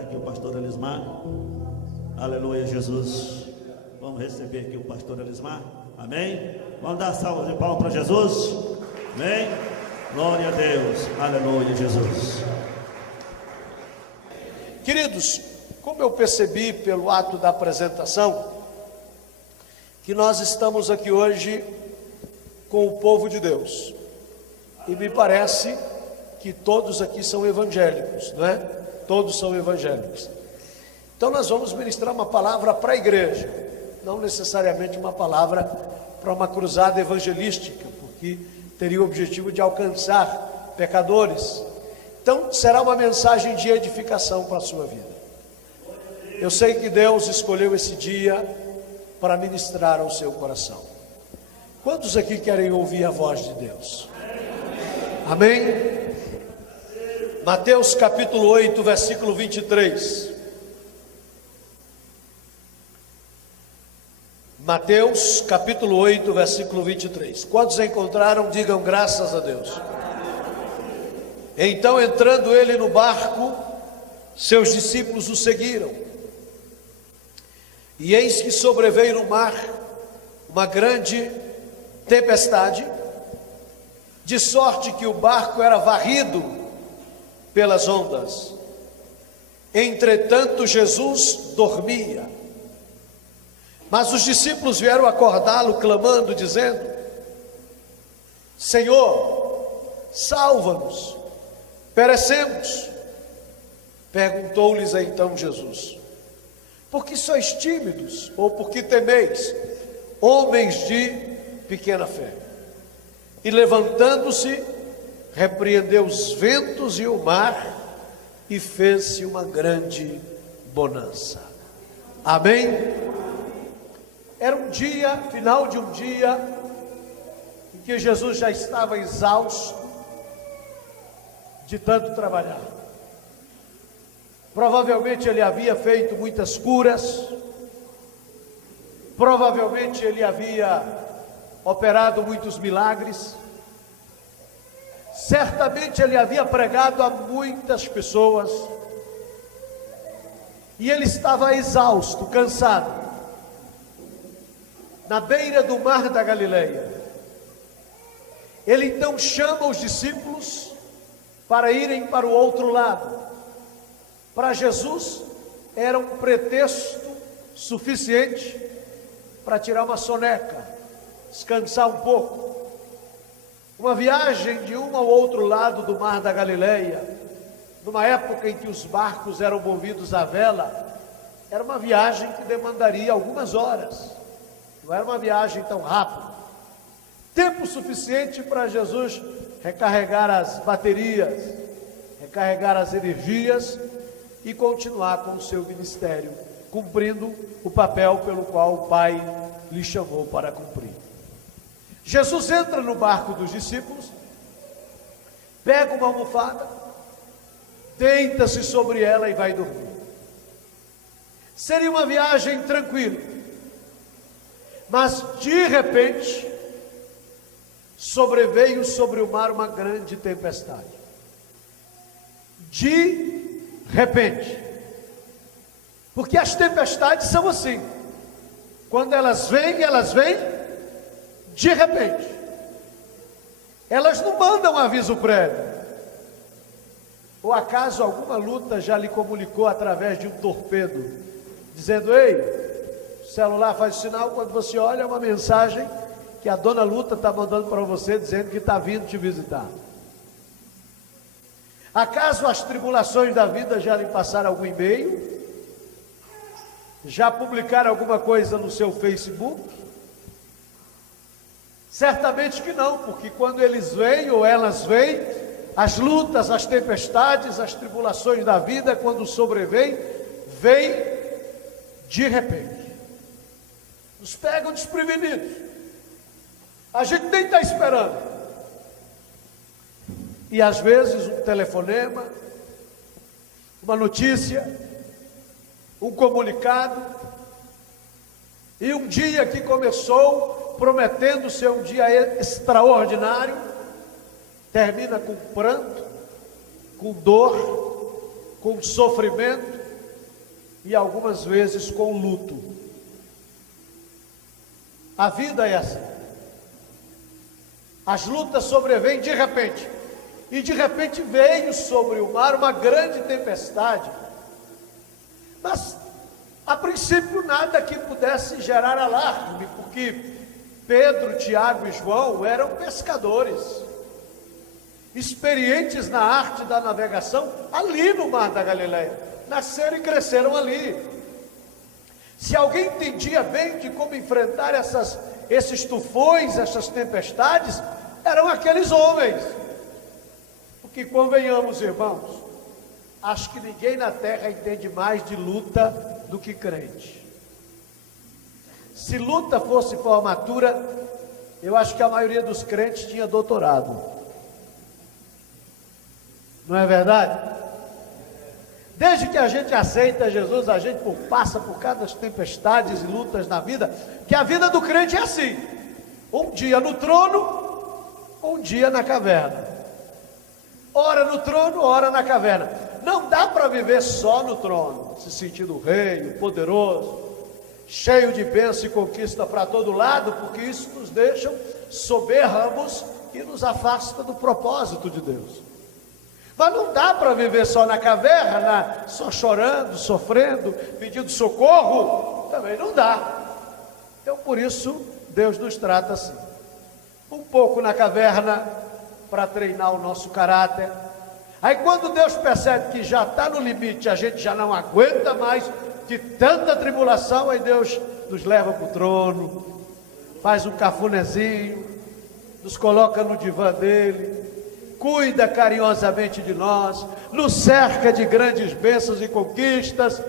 convidar aqui o pastor Elismar. Aleluia, Jesus. Vamos receber aqui o pastor Elismar. Amém? Vamos dar salva de palmas para Jesus. Amém? Glória a Deus. Aleluia, Jesus. Queridos, como eu percebi pelo ato da apresentação, que nós estamos aqui hoje com o povo de Deus, e me parece que todos aqui são evangélicos, não é? Todos são evangélicos. Então nós vamos ministrar uma palavra para a igreja, não necessariamente uma palavra para uma cruzada evangelística, porque teria o objetivo de alcançar pecadores. Então será uma mensagem de edificação para a sua vida. Eu sei que Deus escolheu esse dia para ministrar ao seu coração. Quantos aqui querem ouvir a voz de Deus? Amém? Mateus capítulo 8, versículo 23. Mateus capítulo 8, versículo 23. Quantos encontraram, digam graças a Deus. Então, entrando ele no barco, seus discípulos o seguiram. E eis que sobreveio no mar uma grande tempestade, de sorte que o barco era varrido pelas ondas. Entretanto, Jesus dormia. Mas os discípulos vieram acordá-lo, clamando, dizendo: Senhor, salva-nos, perecemos. Perguntou-lhes então Jesus: por que sois tímidos, ou por que temeis, homens de pequena fé? E levantando-se, repreendeu os ventos e o mar, e fez-se uma grande bonança. Amém? Era um dia, final de um dia, em que Jesus já estava exausto de tanto trabalhar. Provavelmente ele havia feito muitas curas, provavelmente ele havia operado muitos milagres, certamente ele havia pregado a muitas pessoas, e ele estava exausto, cansado, na beira do mar da Galileia. Ele então chama os discípulos para irem para o outro lado. Para Jesus era um pretexto suficiente para tirar uma soneca, descansar um pouco. Uma viagem de um ao outro lado do mar da Galileia, numa época em que os barcos eram movidos à vela, era uma viagem que demandaria algumas horas, não era uma viagem tão rápida. Tempo suficiente para Jesus recarregar as baterias, recarregar as energias e continuar com o seu ministério, cumprindo o papel pelo qual o Pai lhe chamou para cumprir. Jesus entra no barco dos discípulos, pega uma almofada, deita-se sobre ela e vai dormir. Seria uma viagem tranquila, mas de repente sobreveio sobre o mar uma grande tempestade. De repente, porque as tempestades são assim, quando elas vêm de repente, elas não mandam aviso prévio. Ou acaso alguma luta já lhe comunicou através de um torpedo, dizendo: ei, o celular faz sinal, quando você olha, é uma mensagem que a dona Luta está mandando para você, dizendo que está vindo te visitar. Acaso as tribulações da vida já lhe passaram algum e-mail? Já publicaram alguma coisa no seu Facebook? Certamente que não, porque quando eles vêm ou elas vêm, as lutas, as tempestades, as tribulações da vida, quando sobrevêm, vêm de repente. Nos pegam desprevenidos. A gente nem está esperando. E às vezes um telefonema, uma notícia, um comunicado, e um dia que começou prometendo ser um dia extraordinário, termina com pranto, com dor, com sofrimento, e algumas vezes com luto. A vida é assim. As lutas sobrevêm de repente. E de repente veio sobre o mar uma grande tempestade. Mas, a princípio, nada que pudesse gerar alarme, porque Pedro, Tiago e João eram pescadores, experientes na arte da navegação, ali no Mar da Galileia. Nasceram e cresceram ali. Se alguém entendia bem de como enfrentar esses tufões, essas tempestades, eram aqueles homens. Porque, convenhamos, irmãos, acho que ninguém na terra entende mais de luta do que crente. Se luta fosse formatura, eu acho que a maioria dos crentes tinha doutorado. Não é verdade? Desde que a gente aceita Jesus, a gente passa por cada tempestades e lutas na vida, que a vida do crente é assim: um dia no trono, um dia na caverna. Ora no trono, ora na caverna. Não dá para viver só no trono, se sentindo o rei, o poderoso, cheio de bênção e conquista para todo lado, porque isso nos deixa soberbos e nos afasta do propósito de Deus. Mas não dá para viver só na caverna, só chorando, sofrendo, pedindo socorro, também não dá. Então, por isso, Deus nos trata assim. Um pouco na caverna, para treinar o nosso caráter. Aí quando Deus percebe que já está no limite, a gente já não aguenta mais de tanta tribulação, aí Deus nos leva para o trono, faz um cafunézinho, nos coloca no divã dele, cuida carinhosamente de nós, nos cerca de grandes bênçãos e conquistas.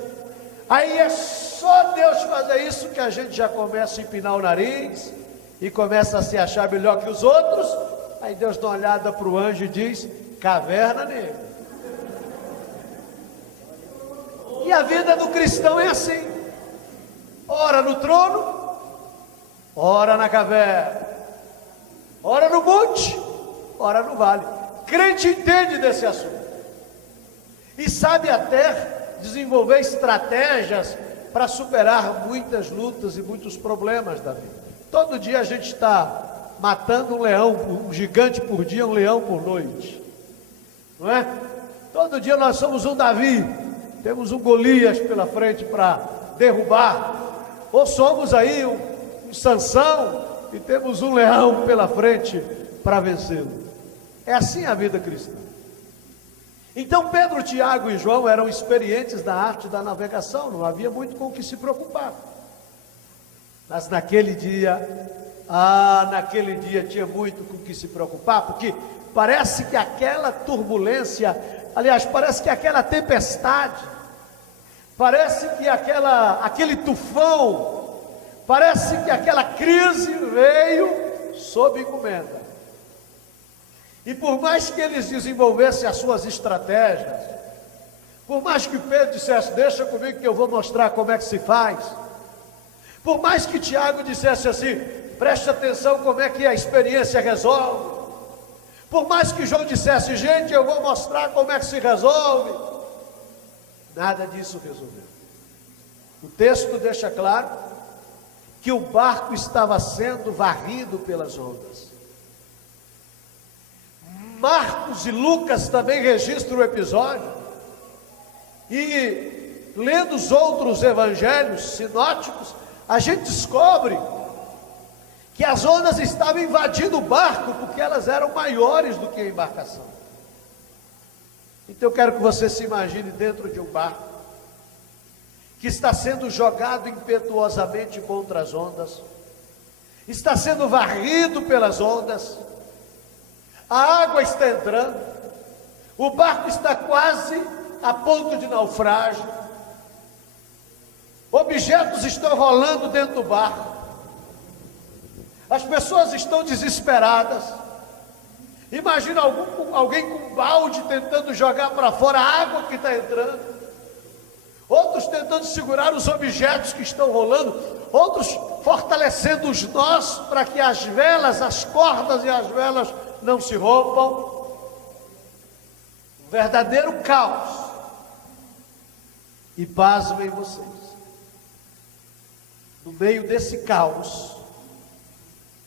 Aí é só Deus fazer isso que a gente já começa a empinar o nariz e começa a se achar melhor que os outros. Aí Deus dá uma olhada para o anjo e diz: caverna nele. E a vida do cristão é assim: ora no trono, ora na caverna, ora no monte, ora no vale. Crente entende desse assunto e sabe até desenvolver estratégias para superar muitas lutas e muitos problemas da vida. Todo dia a gente está matando um leão, um gigante por dia, um leão por noite, não é? Todo dia nós somos um Davi, temos um Golias pela frente para derrubar, ou somos aí um Sansão e temos um leão pela frente para vencê-lo. É assim a vida cristã. Então Pedro, Tiago e João eram experientes na arte da navegação, não havia muito com o que se preocupar. Mas naquele dia tinha muito com o que se preocupar, porque parece que aquela turbulência, aliás, parece que aquela tempestade, parece que aquele tufão, parece que aquela crise veio sob encomenda. E por mais que eles desenvolvessem as suas estratégias, por mais que Pedro dissesse: deixa comigo que eu vou mostrar como é que se faz, por mais que Tiago dissesse assim: preste atenção como é que a experiência resolve, por mais que João dissesse: gente, eu vou mostrar como é que se resolve, nada disso resolveu. O texto deixa claro que o barco estava sendo varrido pelas ondas. Marcos e Lucas também registram o episódio, e lendo os outros evangelhos sinóticos, a gente descobre que as ondas estavam invadindo o barco, porque elas eram maiores do que a embarcação. Então eu quero que você se imagine dentro de um barco, que está sendo jogado impetuosamente contra as ondas, está sendo varrido pelas ondas, a água está entrando, o barco está quase a ponto de naufrágio, objetos estão rolando dentro do barco, as pessoas estão desesperadas. Imagina alguém com um balde tentando jogar para fora a água que está entrando, outros tentando segurar os objetos que estão rolando, outros fortalecendo os nós para que as velas, as cordas e as velas não se rompam. Um verdadeiro caos. E pasmem vocês, no meio desse caos,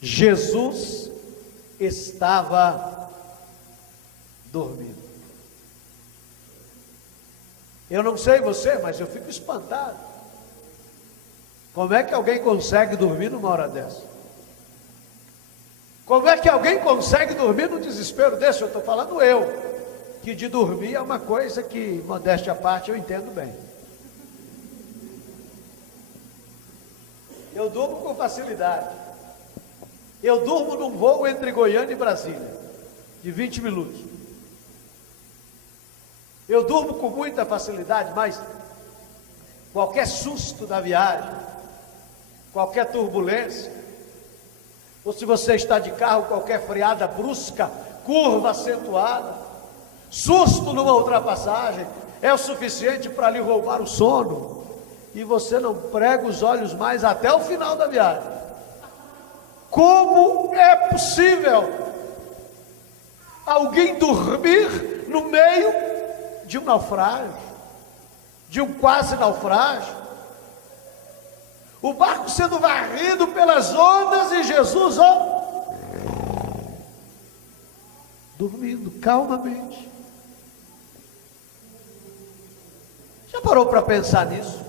Jesus estava dormindo. Eu não sei você, mas eu fico espantado. Como é que alguém consegue dormir numa hora dessa? Como é que alguém consegue dormir num desespero desse? Eu estou falando que de dormir é uma coisa que, modéstia à parte, eu entendo bem. Eu durmo com facilidade. Eu durmo num voo entre Goiânia e Brasília, de 20 minutos. Eu durmo com muita facilidade, mas qualquer susto da viagem, qualquer turbulência, ou se você está de carro, qualquer freada brusca, curva acentuada, susto numa ultrapassagem, é o suficiente para lhe roubar o sono, e você não prega os olhos mais até o final da viagem. Como é possível alguém dormir no meio de um naufrágio, de um quase naufrágio? O barco sendo varrido pelas ondas e Jesus, dormindo calmamente. Já parou para pensar nisso?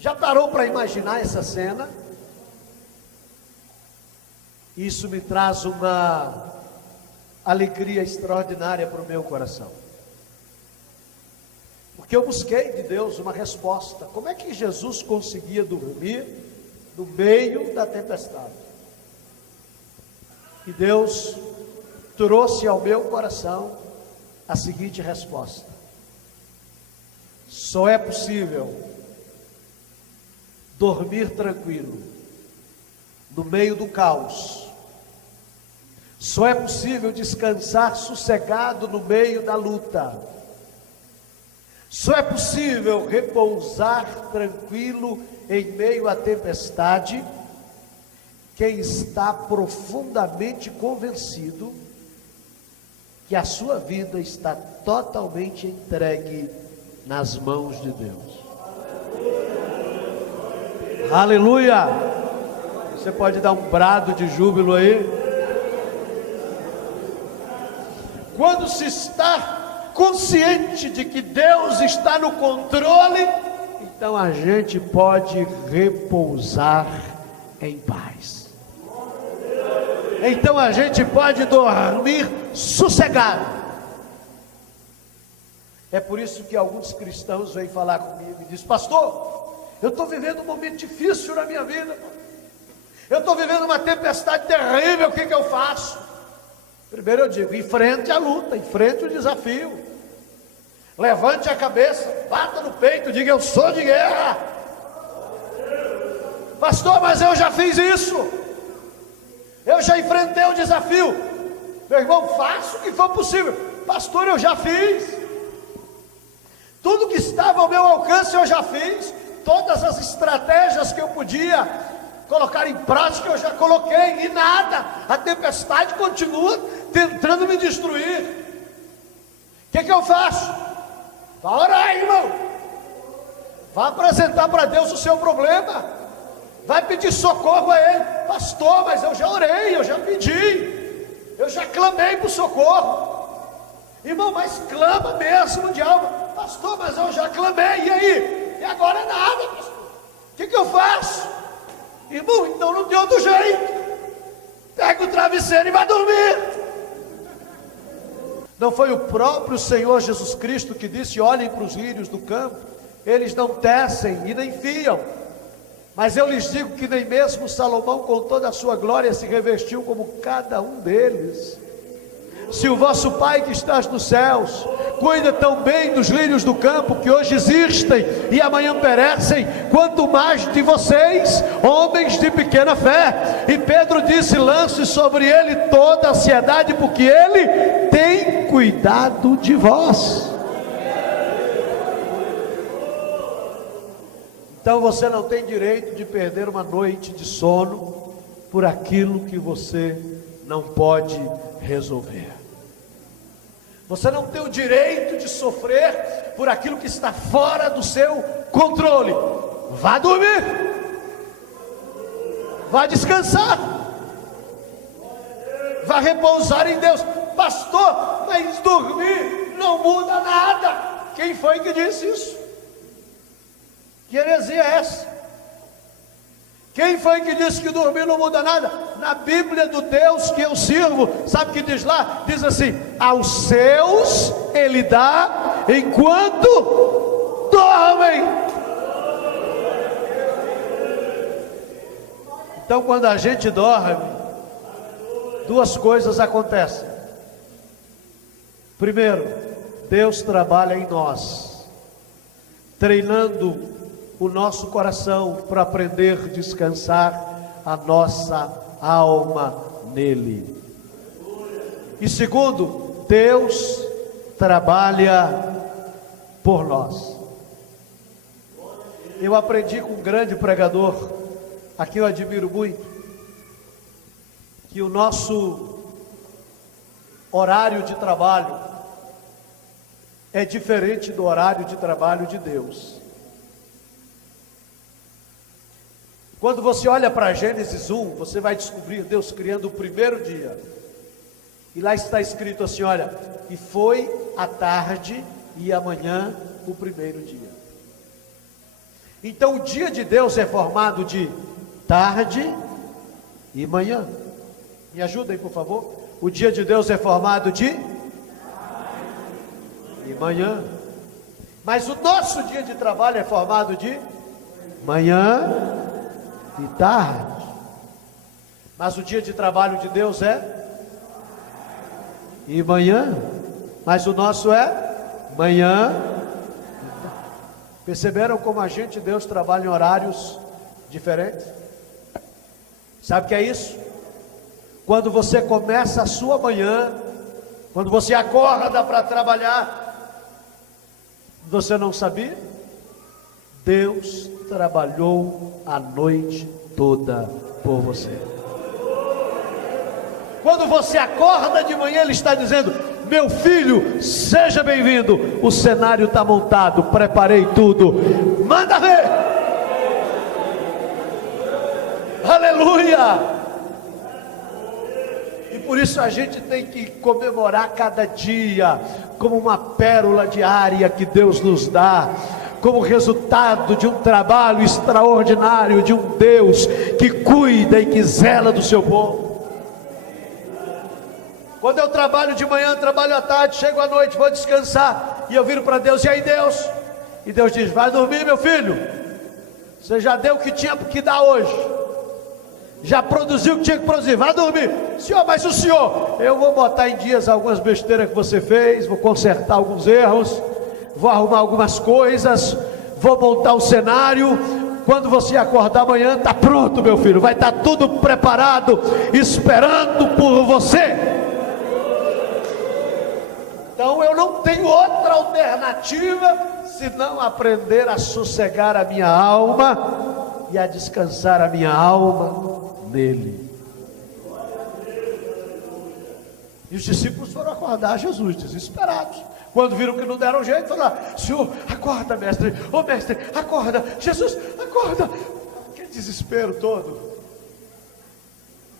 Já parou para imaginar essa cena? Isso me traz uma alegria extraordinária para o meu coração. Porque eu busquei de Deus uma resposta. Como é que Jesus conseguia dormir no meio da tempestade? E Deus trouxe ao meu coração a seguinte resposta: só é possível dormir tranquilo no meio do caos. Só é possível descansar sossegado no meio da luta. Só é possível repousar tranquilo em meio à tempestade quem está profundamente convencido que a sua vida está totalmente entregue nas mãos de Deus. Aleluia! Você pode dar um brado de júbilo aí? Quando se está consciente de que Deus está no controle, então a gente pode repousar em paz. Então a gente pode dormir sossegado. É por isso que alguns cristãos vêm falar comigo e dizem: pastor, eu estou vivendo um momento difícil na minha vida, eu estou vivendo uma tempestade terrível, o que eu faço? Primeiro eu digo: enfrente a luta, enfrente o desafio, levante a cabeça, bata no peito, diga: eu sou de guerra. Pastor, mas eu já fiz isso, eu já enfrentei o desafio. Meu irmão, faça o que for possível. Pastor, eu já fiz tudo que estava ao meu alcance, eu já fiz. Todas as estratégias que eu podia colocar em prática, eu já coloquei, e nada, a tempestade continua tentando me destruir. O que eu faço? Vá orar, irmão, vá apresentar para Deus o seu problema, vai pedir socorro a Ele. Pastor, mas eu já orei, eu já pedi, eu já clamei por socorro. Irmão, mas clama mesmo de alma. Pastor, mas eu já clamei, e aí? E agora nada, pastor. O que eu faço? Irmão, então não tem outro jeito. Pega o travesseiro e vai dormir. Não foi o próprio Senhor Jesus Cristo que disse: olhem para os lírios do campo, eles não tecem e nem fiam, mas eu lhes digo que nem mesmo Salomão com toda a sua glória se revestiu como cada um deles. Se o vosso Pai que estás nos céus cuida tão bem dos lírios do campo, que hoje existem e amanhã perecem, quanto mais de vocês, homens de pequena fé. E Pedro disse: lance sobre ele toda a ansiedade, porque ele tem cuidado de vós. Então você não tem direito de perder uma noite de sono por aquilo que você não pode resolver. Você não tem o direito de sofrer por aquilo que está fora do seu controle. Vá dormir. Vá descansar. Vá repousar em Deus. Pastor, mas dormir não muda nada. Quem foi que disse isso? Que heresia é essa? Quem foi que disse que dormir não muda nada? Na Bíblia do Deus que eu sirvo, sabe o que diz lá? Diz assim: aos seus Ele dá enquanto dormem. Então, quando a gente dorme, duas coisas acontecem. Primeiro, Deus trabalha em nós, treinando o nosso coração para aprender a descansar a nossa alma nele. E segundo, Deus trabalha por nós. Eu aprendi com um grande pregador, a quem eu admiro muito, que o nosso horário de trabalho é diferente do horário de trabalho de Deus. Quando você olha para Gênesis 1, você vai descobrir Deus criando o primeiro dia. E lá está escrito assim, olha, e foi a tarde e amanhã o primeiro dia. Então o dia de Deus é formado de tarde e manhã. Me ajudem, por favor. O dia de Deus é formado de e manhã. Mas o nosso dia de trabalho é formado de manhã e tarde. Mas o dia de trabalho de Deus é e manhã. Mas o nosso é manhã. Perceberam como a gente, Deus, trabalha em horários diferentes? Sabe o que é isso? Quando você começa a sua manhã, quando você acorda para trabalhar, você não sabia? Deus trabalhou a noite toda por você. Quando você acorda de manhã, Ele está dizendo: meu filho, seja bem-vindo. O cenário está montado, preparei tudo. Manda ver. Aleluia. E por isso a gente tem que comemorar cada dia como uma pérola diária que Deus nos dá, como resultado de um trabalho extraordinário de um Deus que cuida e que zela do seu povo. Quando eu trabalho de manhã, trabalho à tarde, chego à noite, vou descansar, e eu viro para Deus: e aí, Deus? E Deus diz: vai dormir, meu filho. Você já deu o que tinha que dar hoje, já produziu o que tinha que produzir, vai dormir. Senhor, mas o Senhor, eu vou botar em dias algumas besteiras que você fez, vou consertar alguns erros, vou arrumar algumas coisas, vou montar o cenário. Quando você acordar amanhã, está pronto, meu filho, vai estar tudo preparado, esperando por você. Então eu não tenho outra alternativa senão aprender a sossegar a minha alma e a descansar a minha alma nele. E os discípulos foram acordar Jesus desesperados. Quando viram que não deram jeito, falaram: Senhor, acorda, mestre. Ô mestre, acorda. Jesus, acorda. Aquele desespero todo.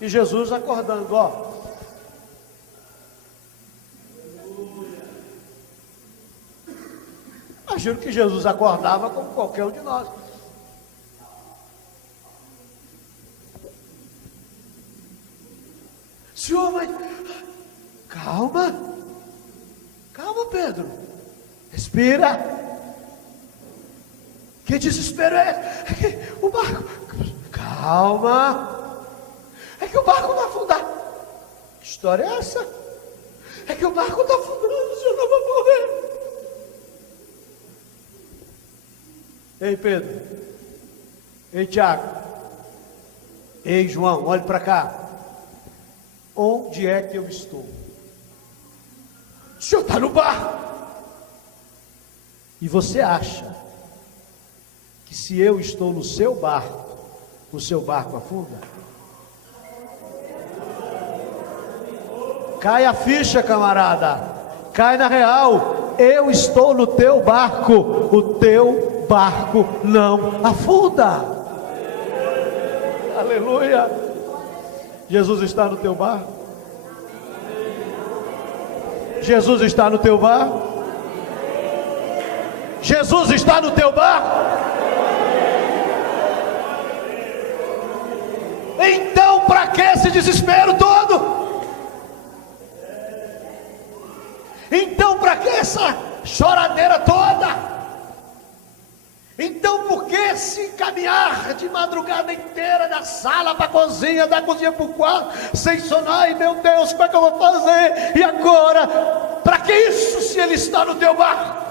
E Jesus acordando, ó. Imagino que Jesus acordava como qualquer um de nós. Senhor, mas calma, calma, Pedro, respira. Que desespero é esse? É que o barco, calma, é que o barco vai afundar. Que história é essa? É que o barco está afundando, o senhor não vai morrer. Ei, Pedro, ei, Tiago, ei, João, olhe para cá. Onde é que eu estou? O senhor está no barco. E você acha que se eu estou no seu barco, o seu barco afunda? Cai a ficha, camarada. Cai na real, eu estou no teu barco, o teu barco não afunda. Aleluia. Jesus está no teu barco. Jesus está no teu barco. Jesus está no teu barco. Então, para que esse desespero todo? Então, para que essa choradeira toda? Então, por que se caminhar de madrugada inteira da sala para a cozinha, da cozinha para o quarto, sem sonar? Ai meu Deus, como é que eu vou fazer? E agora? Para que isso, se Ele está no teu barco?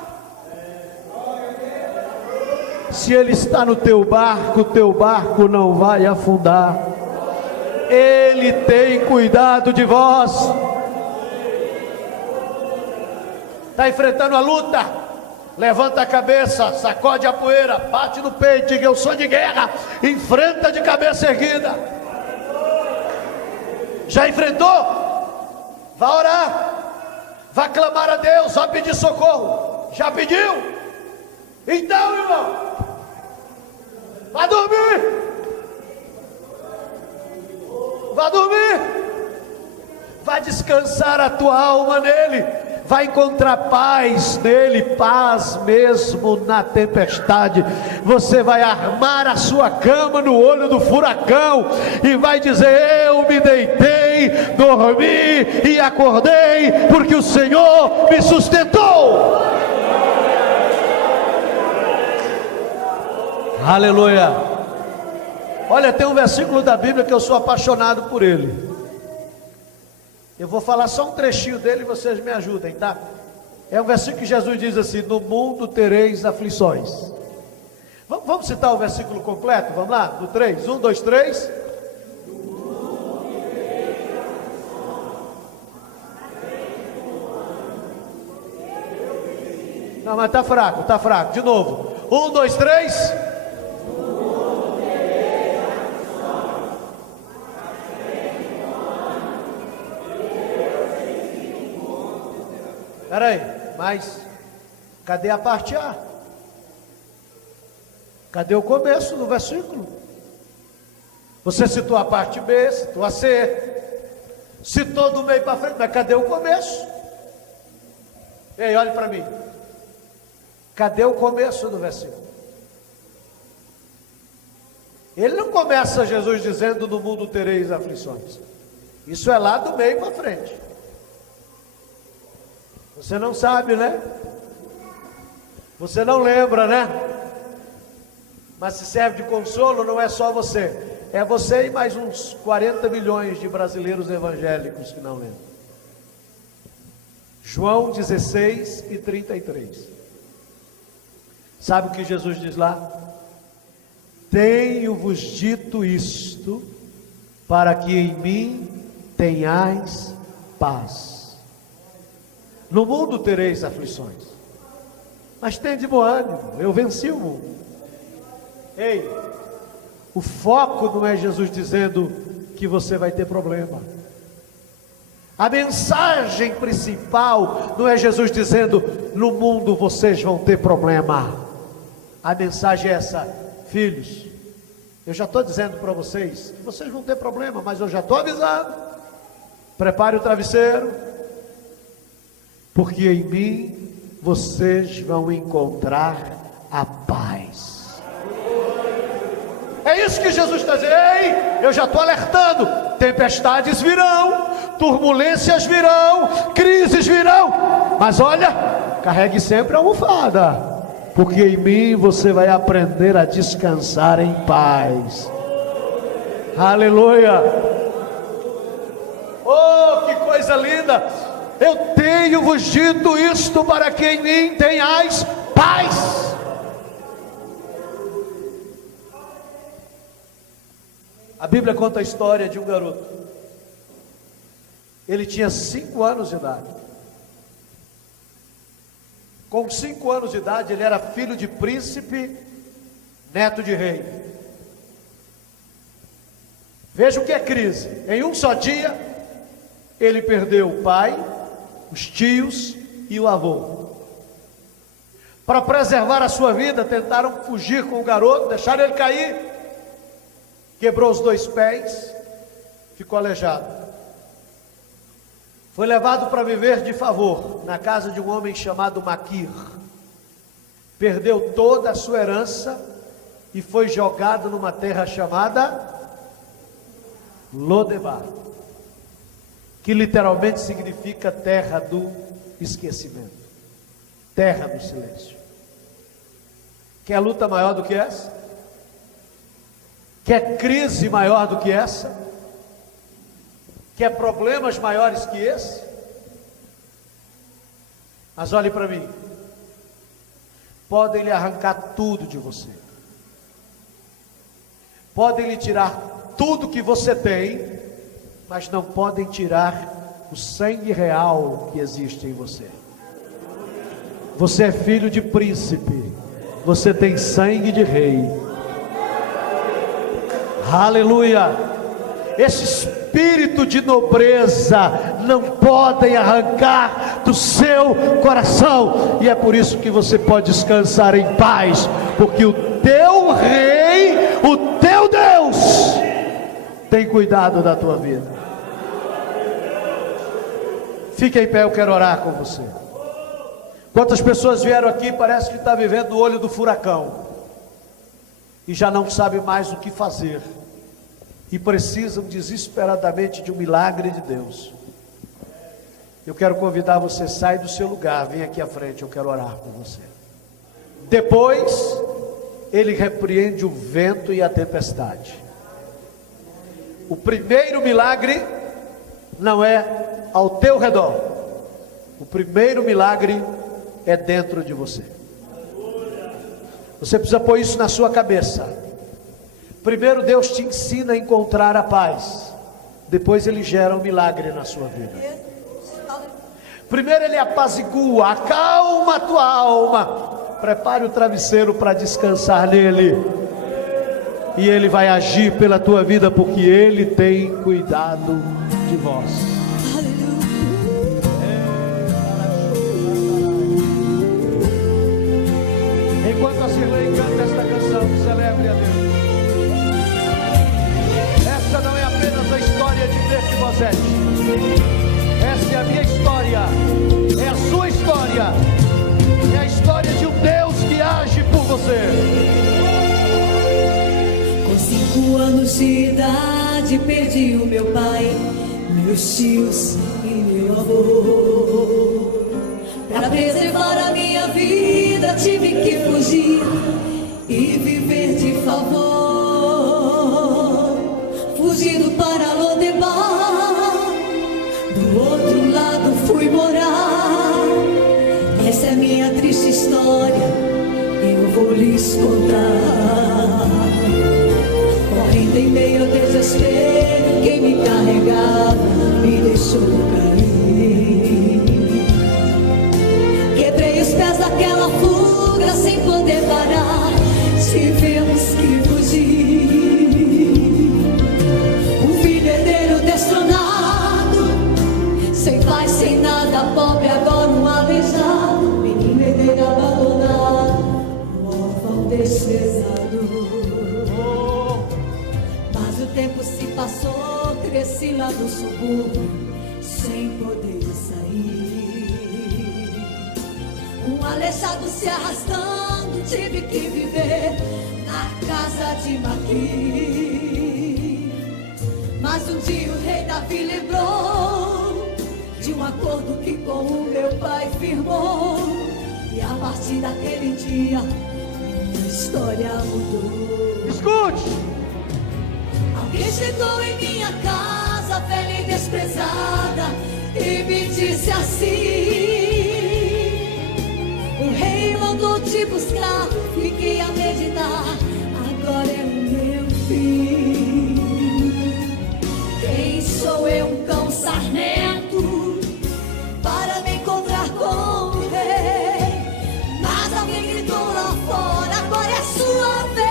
Se Ele está no teu barco não vai afundar. Ele tem cuidado de vós. Está enfrentando a luta? Levanta a cabeça, sacode a poeira, bate no peito, diga: eu sou de guerra. Enfrenta de cabeça erguida. Já enfrentou? Vá orar, vá clamar a Deus, vá pedir socorro. Já pediu? Então, irmão, vá dormir. Vá dormir. Vá descansar a tua alma nele. Vai encontrar paz nele, paz mesmo na tempestade. Você vai armar a sua cama no olho do furacão e vai dizer: eu me deitei, dormi e acordei, porque o Senhor me sustentou. Aleluia. Olha, tem um versículo da Bíblia que eu sou apaixonado por ele. Eu vou falar só um trechinho dele e vocês me ajudem, tá? É um versículo que Jesus diz assim: no mundo tereis aflições. Vamos citar o versículo completo? Vamos lá? No 3, 1, 2, 3. Não, mas tá fraco. De novo. 1, 2, 3. Peraí, mas cadê a parte A? Cadê o começo do versículo? Você citou a parte B, citou a C, citou do meio para frente, mas cadê o começo? Ei, olhe para mim. Cadê o começo do versículo? Ele não começa Jesus dizendo: no mundo tereis aflições. Isso é lá do meio para frente. Você não sabe, né? Você não lembra, né? Mas se serve de consolo, não é só você. É você e mais uns 40 milhões de brasileiros evangélicos que não lembram. João 16 e 33. Sabe o que Jesus diz lá? Tenho-vos dito isto, para que em mim tenhais paz. No mundo tereis aflições, mas tende bom ânimo, eu venci o mundo. Ei, o foco não é Jesus dizendo que você vai ter problema. A mensagem principal não é Jesus dizendo: no mundo vocês vão ter problema. A mensagem é essa: filhos, eu já estou dizendo para vocês que vocês vão ter problema, mas eu já estou avisando. Prepare o travesseiro, porque em mim vocês vão encontrar a paz. É isso que Jesus está dizendo. Ei, eu já estou alertando: tempestades virão, turbulências virão, crises virão, mas olha, carregue sempre a almofada, porque em mim você vai aprender a descansar em paz. Aleluia. Oh, que coisa linda. Eu tenho-vos dito isto, para que em mim tenhais paz. A Bíblia conta a história de um garoto. Ele tinha 5 anos de idade. Com 5 anos de idade, ele era filho de príncipe, neto de rei. Veja o que é crise. Em um só dia, ele perdeu o pai, os tios, e o avô. Para preservar a sua vida, tentaram fugir com o garoto, deixaram ele cair, quebrou os 2 pés, ficou aleijado. Foi levado para viver de favor na casa de um homem chamado Maquir. Perdeu toda a sua herança e foi jogado numa terra chamada Lodebar, que literalmente significa terra do esquecimento, terra do silêncio. Quer luta maior do que essa? Quer crise maior do que essa? Quer problemas maiores que esse? Mas olhe para mim, podem lhe arrancar tudo de você, podem lhe tirar tudo que você tem, mas não podem tirar o sangue real que existe em você. Você é filho de príncipe, você tem sangue de rei. Aleluia! Esse espírito de nobreza não podem arrancar do seu coração, e é por isso que você pode descansar em paz, porque o teu rei, o teu Deus, tem cuidado da tua vida. Fique em pé, eu quero orar com você. Quantas pessoas vieram aqui, parece que está vivendo o olho do furacão, e já não sabe mais o que fazer, e precisam desesperadamente de um milagre de Deus. Eu quero convidar você, sai do seu lugar, vem aqui à frente, eu quero orar por você. Depois, ele repreende o vento e a tempestade. O primeiro milagre não é ao teu redor, o primeiro milagre é dentro de você. Você precisa pôr isso na sua cabeça. Primeiro Deus te ensina a encontrar a paz, depois Ele gera um milagre na sua vida. Primeiro Ele apazigua, acalma a tua alma, prepare o travesseiro para descansar nele, e Ele vai agir pela tua vida, porque Ele tem cuidado de vós. Enquanto a Sirlei canta esta canção, celebre a Deus. Essa não é apenas a história de Mefibosete, essa é a minha história, é a sua história, é a história de um Deus que age por você. Com 5 anos de idade perdi o meu pai, meus tios e meu avô. Para preservar a minha vida tive que fugir e viver de favor. Fugindo para Lodebar, do outro lado fui morar. Essa é minha triste história, eu vou lhes contar. Correndo em meio ao desespero, quem me carregava me deixou cair. Quebrei os pés daquela fuga sem poder parar, tivemos que fugir. Um filho herdeiro destronado, sem pai, sem nada, pobre, agora um aleijado. Menino herdeiro abandonado, órfão desprezado. Mas o tempo se passou, cresci lá no subúrbio, sem poder sair. Um aleijado se arrastando, tive que viver na casa de Maquir. Mas um dia o rei Davi lembrou de um acordo que com o meu pai firmou, e a partir daquele dia minha história mudou. Escute! Alguém chegou em minha casa, velha e desprezada, e me disse assim: o rei mandou te buscar. Fiquei a meditar, agora é o meu fim. Quem sou eu, um cão sarnento, para me encontrar com o rei? Mas alguém gritou lá fora: agora é sua vez.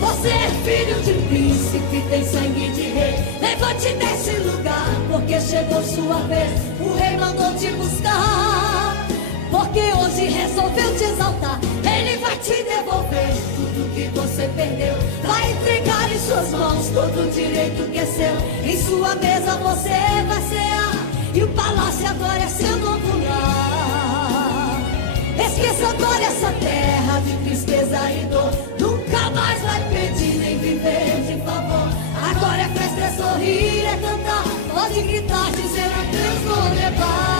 Você é filho de príncipe, tem sangue de rei. Levante desse lugar, porque chegou chegou sua vez, o rei mandou te buscar, porque hoje resolveu te exaltar. Ele vai te devolver tudo que você perdeu, vai entregar em suas mãos todo o direito que é seu. Em sua mesa você vai cear, e o palácio agora é seu novo lar. Esqueça agora essa terra de tristeza e dor, nunca mais vai pedir nem viver de favor. Agora é festa, é sorrir, é cantar, pode gritar, dizer a Deus vou levar.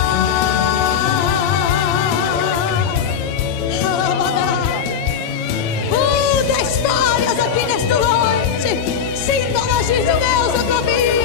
Muda histórias aqui nesta noite, sinta o agir de Deus na tua vida.